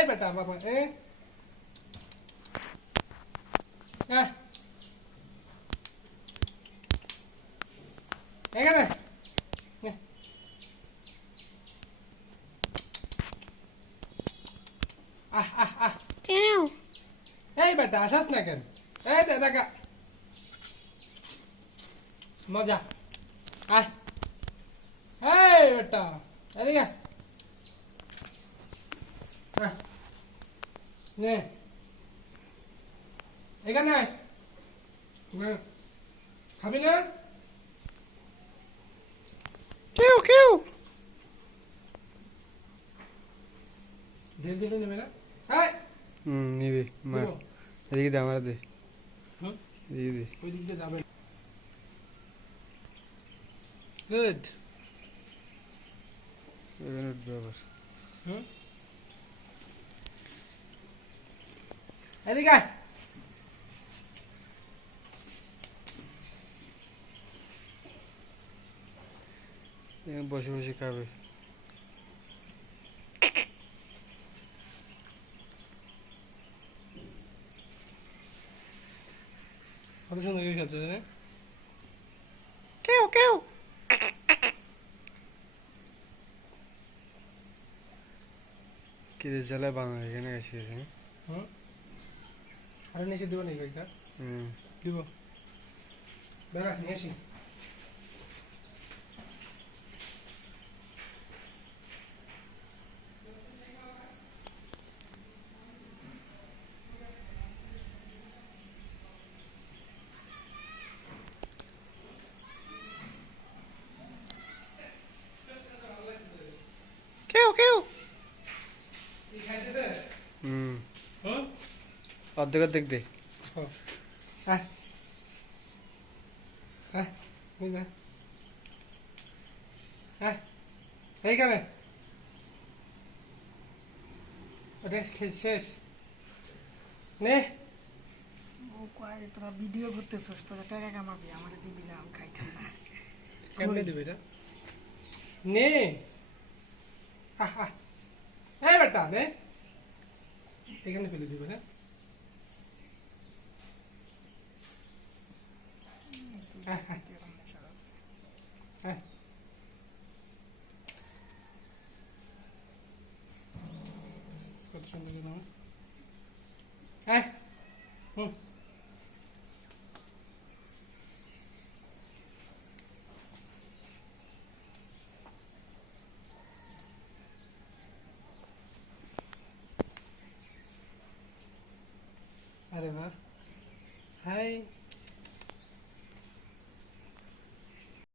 এই বেটা বাবা এখানে এই বেটা আসাস না কেন এই দেখা মজা আয় এই বেটা এদিকে নে এখানে আয় খাবি না কেউ কেউ ঢেল দিলে নেবে না নিবি মার এদিকে দে আমার দে এদিকে দে ওই দিক দিয়ে যাবে গুড এখানে উঠবে আবার এদিকে আয় বসে বসে খাবে কত সুন্দর করে খাচ্ছে না কেউ কেউ কিরে জ্বালায় বাংলা এখানে এসেছে আরে নিচে দিব নাকি একটা দিব দাঁড়া নিয়ে আসি কেউ কেউ খাইতেছে অর্ধেক অর্ধেক দে এইখানে শেষ নে তোরা ভিডিও করতেছস তোরা টাকা কামাবি আমার দিবি না আমি খাইতাম না কেমনে দিবে এটা নে এই বেটা নে এখানে ফেলে দিবে না কত সুন্দর করে নাও अरे वाह हाय